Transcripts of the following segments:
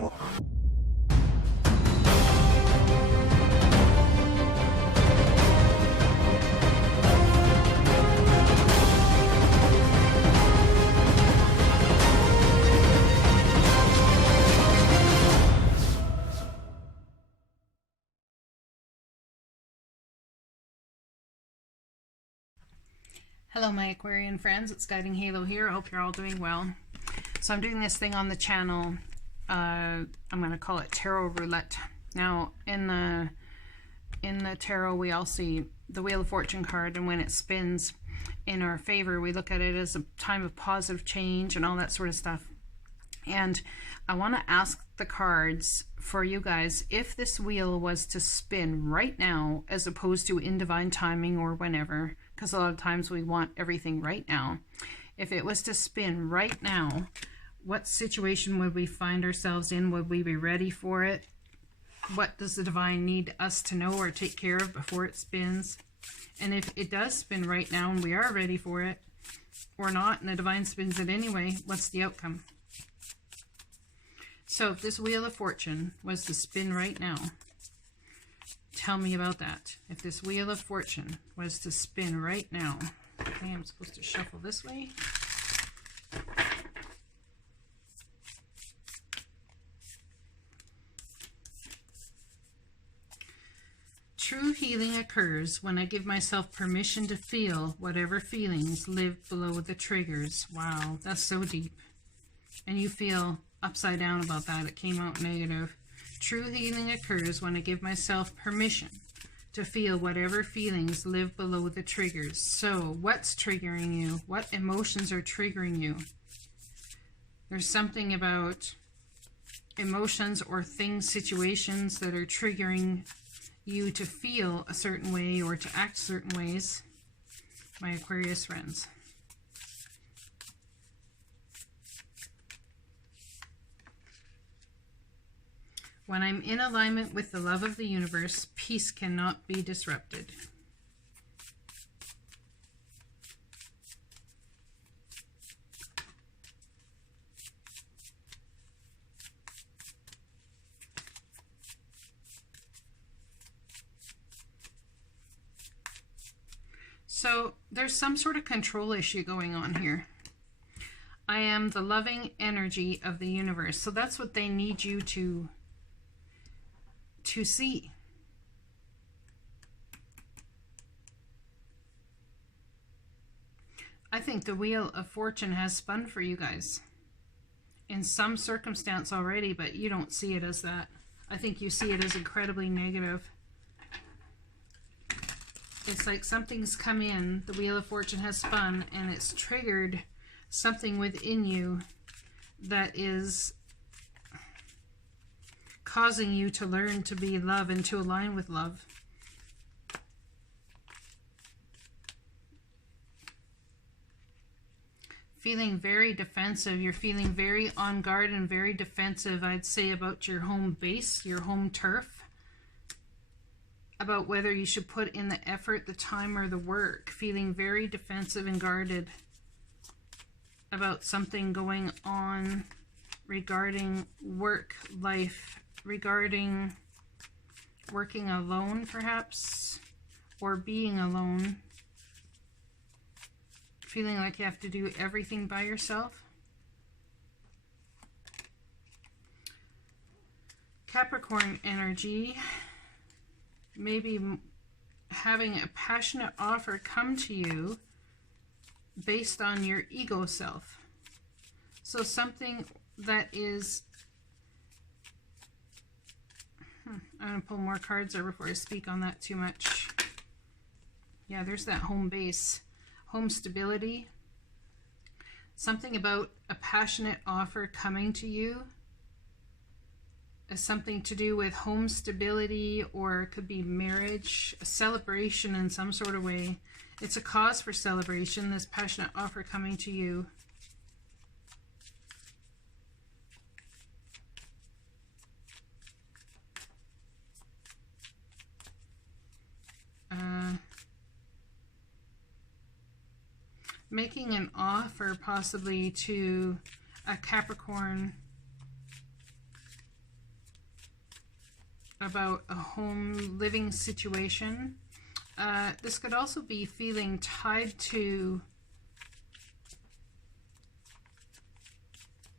Hello my Aquarian friends, it's Guiding Halo here. I hope you're all doing well. So I'm doing this thing on the channel, I'm going to call it Tarot Roulette. Now in the tarot we all see the Wheel of Fortune card, and when it spins in our favor we look at it as a time of positive change and all that sort of stuff. And I want to ask the cards for you guys, if this wheel was to spin right now as opposed to in divine timing or whenever, because a lot of times we want everything right now. If it was to spin right now, what situation would we find ourselves in? Would we be ready for it? What does the divine need us to know or take care of before it spins? And if it does spin right now and we are ready for it, or not, and the divine spins it anyway, what's the outcome? So if this Wheel of Fortune was to spin right now, tell me about that. If this Wheel of Fortune was to spin right now. Okay, I'm supposed to shuffle this way. True healing occurs when I give myself permission to feel whatever feelings live below the triggers. Wow, that's so deep. And you feel upside down about that. It came out negative. True healing occurs when I give myself permission to feel whatever feelings live below the triggers. So what's triggering you? What emotions are triggering you? There's something about emotions or things, situations that are triggering you to feel a certain way or to act certain ways, my Aquarius friends. When I'm in alignment with the love of the universe, peace cannot be disrupted. So there's some sort of control issue going on here. I am the loving energy of the universe. So that's what they need you to see. I think the Wheel of Fortune has spun for you guys in some circumstance already, but you don't see it as that. I think you see it as incredibly negative. It's like something's come in, the Wheel of Fortune has spun, and it's triggered something within you that is causing you to learn to be love and to align with love. Feeling very defensive. You're feeling very on guard and very defensive, I'd say, about your home base, your home turf, about whether you should put in the effort, the time, or the work. Feeling very defensive and guarded about something going on regarding work, life, regarding working alone perhaps, or being alone, feeling like you have to do everything by yourself. Capricorn energy, maybe having a passionate offer come to you based on your ego self. So something that is, I'm going to pull more cards there before I speak on that too much. Yeah, there's that home base, home stability. Something about a passionate offer coming to you is something to do with home stability, or it could be marriage, a celebration in some sort of way. It's a cause for celebration, this passionate offer coming to you. Making an offer possibly to a Capricorn about a home living situation. This could also be feeling tied to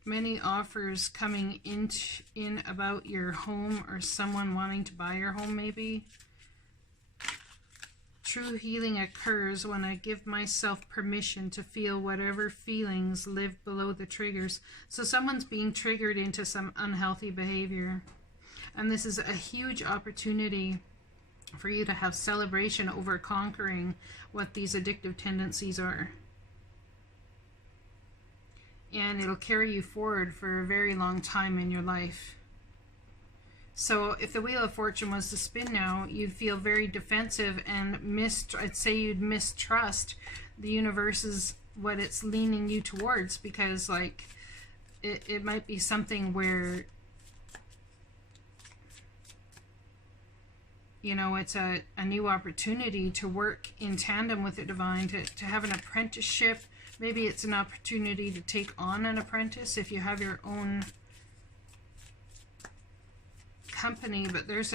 many offers coming in about your home, or someone wanting to buy your home maybe. True healing occurs when I give myself permission to feel whatever feelings live below the triggers. So someone's being triggered into some unhealthy behavior. And this is a huge opportunity for you to have celebration over conquering what these addictive tendencies are. And it'll carry you forward for a very long time in your life. So if the Wheel of Fortune was to spin now, you'd feel very defensive and I'd say you'd mistrust the universe is what it's leaning you towards, because like it might be something where, you know, it's a new opportunity to work in tandem with the divine, to have an apprenticeship. Maybe it's an opportunity to take on an apprentice if you have your own company. But there's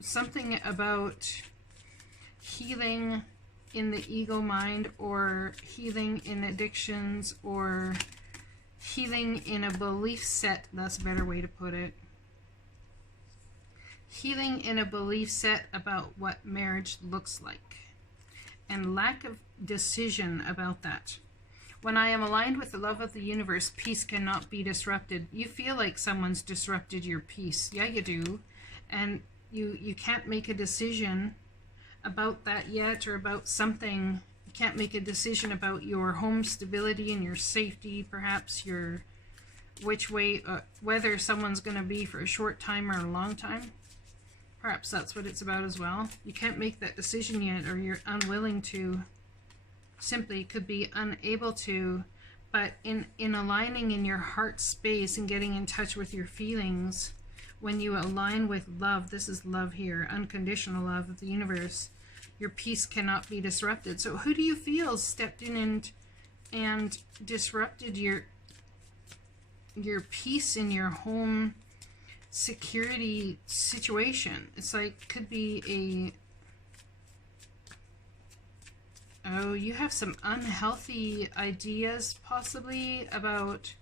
something about healing in the ego mind, or healing in addictions, or healing in a belief set. That's a better way to put it. Healing in a belief set about what marriage looks like, and lack of decision about that. When I am aligned with the love of the universe, peace cannot be disrupted. You feel like someone's disrupted your peace. Yeah, you do. And you can't make a decision about that yet, or about something. You can't make a decision about your home stability and your safety, perhaps your which way, whether someone's going to be for a short time or a long time. Perhaps that's what it's about as well. You can't make that decision yet, or you're unwilling to. Simply could be unable to. But in aligning in your heart space and getting in touch with your feelings, when you align with love, this is love here, unconditional love of the universe, your peace cannot be disrupted. So who do you feel stepped in and disrupted your peace in your home security situation? It's like, could be you have some unhealthy ideas possibly about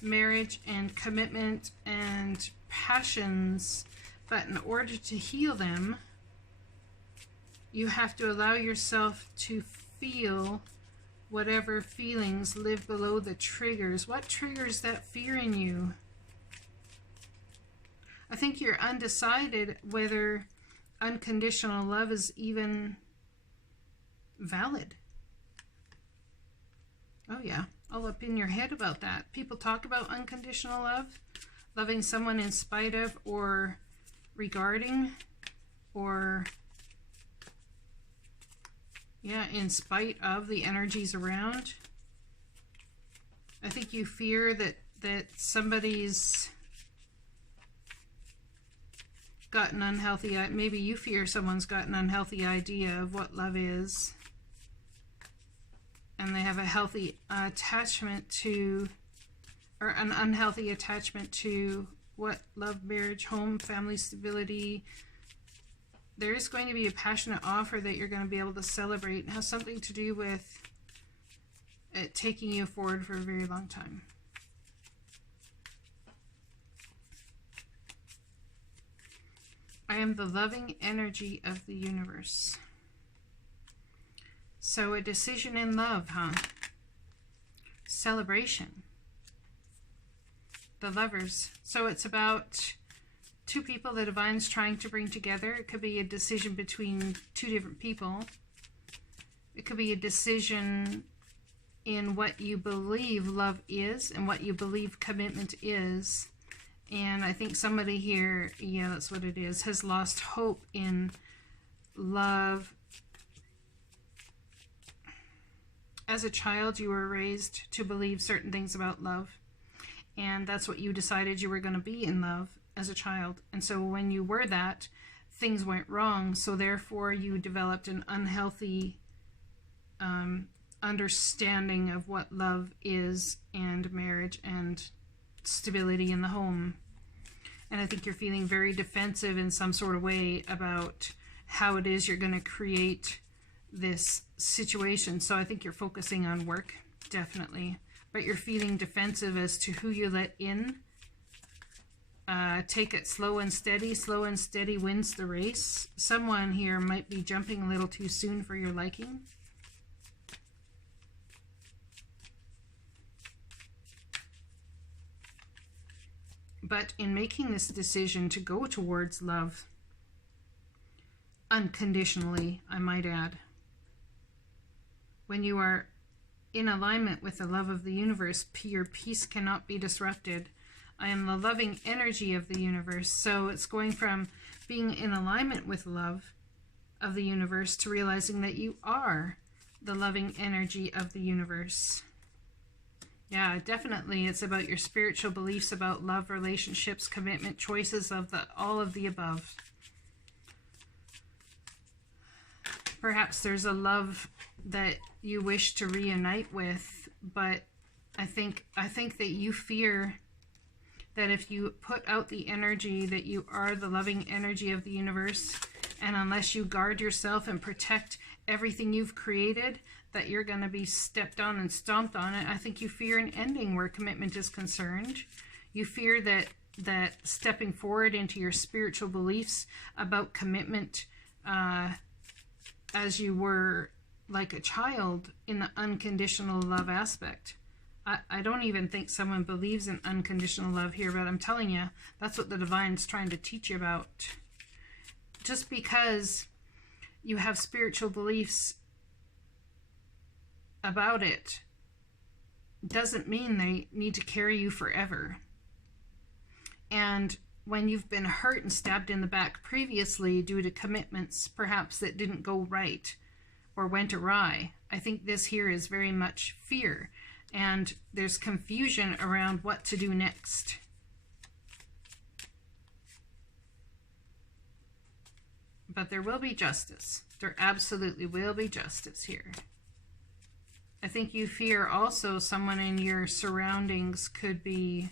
marriage and commitment and passions, but in order to heal them, you have to allow yourself to feel whatever feelings live below the triggers. What triggers that fear in you? I think you're undecided whether unconditional love is even valid. Oh yeah, all up in your head about that. People talk about unconditional love, loving someone in spite of, or regarding, or in spite of the energies around. I think you fear that somebody's got an unhealthy, maybe you fear someone's got an unhealthy idea of what love is, and they have a healthy attachment to, or an unhealthy attachment to what love, marriage, home, family stability. There is going to be a passionate offer that you're going to be able to celebrate. It has something to do with it taking you forward for a very long time. I am the loving energy of the universe. So a decision in love, huh? Celebration. The Lovers. So it's about two people the divine's trying to bring together. It could be a decision between two different people. It could be a decision in what you believe love is and what you believe commitment is. And I think somebody here, yeah, that's what it is, has lost hope in love. As a child, you were raised to believe certain things about love. And that's what you decided you were going to be in love as a child. And so when you were that, things went wrong. So therefore, you developed an unhealthy understanding of what love is, and marriage, and stability in the home. And I think you're feeling very defensive in some sort of way about how it is you're going to create this situation. So I think you're focusing on work, definitely. But you're feeling defensive as to who you let in. Take it slow and steady. Slow and steady wins the race. Someone here might be jumping a little too soon for your liking. But in making this decision to go towards love, unconditionally, I might add, when you are in alignment with the love of the universe, your peace cannot be disrupted. I am the loving energy of the universe. So it's going from being in alignment with love of the universe to realizing that you are the loving energy of the universe. Yeah, definitely. It's about your spiritual beliefs about love, relationships, commitment, choices of all of the above. Perhaps there's a love that you wish to reunite with, but I think that you fear that if you put out the energy that you are the loving energy of the universe, and unless you guard yourself and protect everything you've created, that you're going to be stepped on and stomped on it. I think you fear an ending where commitment is concerned. You fear that stepping forward into your spiritual beliefs about commitment as you were like a child in the unconditional love aspect. I don't even think someone believes in unconditional love here, but I'm telling you, that's what the divine's trying to teach you about. Just because you have spiritual beliefs about it doesn't mean they need to carry you forever. And when you've been hurt and stabbed in the back previously due to commitments perhaps that didn't go right or went awry, I think this here is very much fear. And there's confusion around what to do next. But there will be justice. There absolutely will be justice here. I think you fear also someone in your surroundings could be,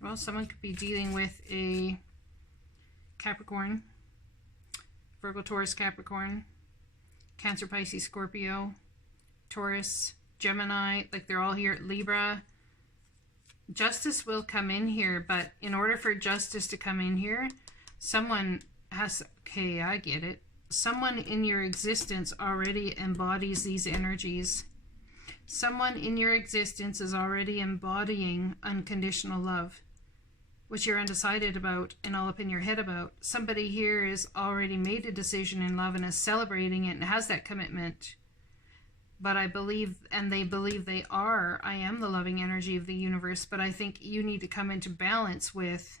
well, someone could be dealing with a Capricorn, Virgo, Taurus, Capricorn, Cancer, Pisces, Scorpio, Taurus, Gemini, like they're all here at Libra. Justice will come in here, but in order for justice to come in here, someone has, okay, I get it. Someone in your existence already embodies these energies. Someone in your existence is already embodying unconditional love, which you're undecided about and all up in your head about. Somebody here has already made a decision in love and is celebrating it and has that commitment. But I believe, and they believe they are, I am the loving energy of the universe, but I think you need to come into balance with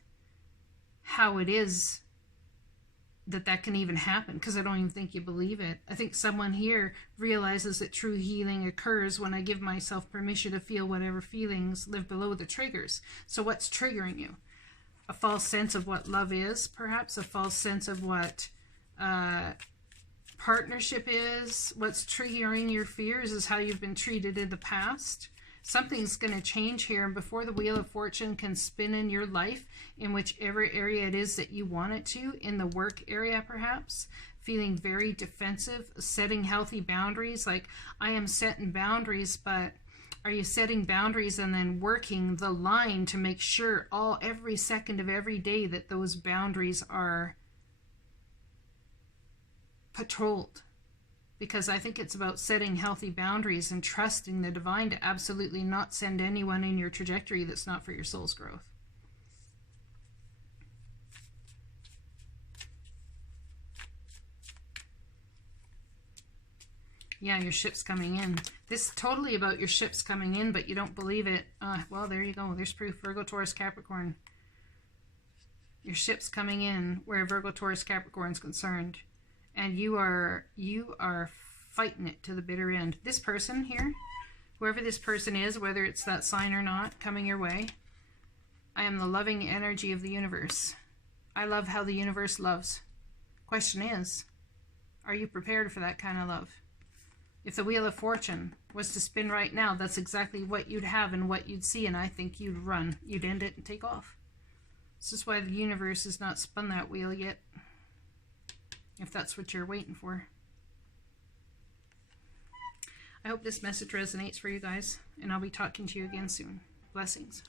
how it is that can even happen, because I don't even think you believe it. I think someone here realizes that true healing occurs when I give myself permission to feel whatever feelings live below the triggers. So what's triggering you? A false sense of what love is, perhaps a false sense of what partnership is. What's triggering your fears is how you've been treated in the past. Something's going to change here, and before the Wheel of Fortune can spin in your life, in whichever area it is that you want it to, in the work area perhaps, feeling very defensive, setting healthy boundaries, like I am setting boundaries, but are you setting boundaries and then working the line to make sure every second of every day that those boundaries are patrolled? Because I think it's about setting healthy boundaries and trusting the divine to absolutely not send anyone in your trajectory that's not for your soul's growth. Yeah, your ship's coming in. This is totally about your ship's coming in, but you don't believe it. Well, there you go. There's proof. Virgo, Taurus, Capricorn. Your ship's coming in where Virgo, Taurus, Capricorn is concerned. And you are fighting it to the bitter end. This person here, whoever this person is, whether it's that sign or not, coming your way, I am the loving energy of the universe. I love how the universe loves. Question is, are you prepared for that kind of love? If the Wheel of Fortune was to spin right now, that's exactly what you'd have and what you'd see, and I think you'd run. You'd end it and take off. This is why the universe has not spun that wheel yet, if that's what you're waiting for. I hope this message resonates for you guys, and I'll be talking to you again soon. Blessings.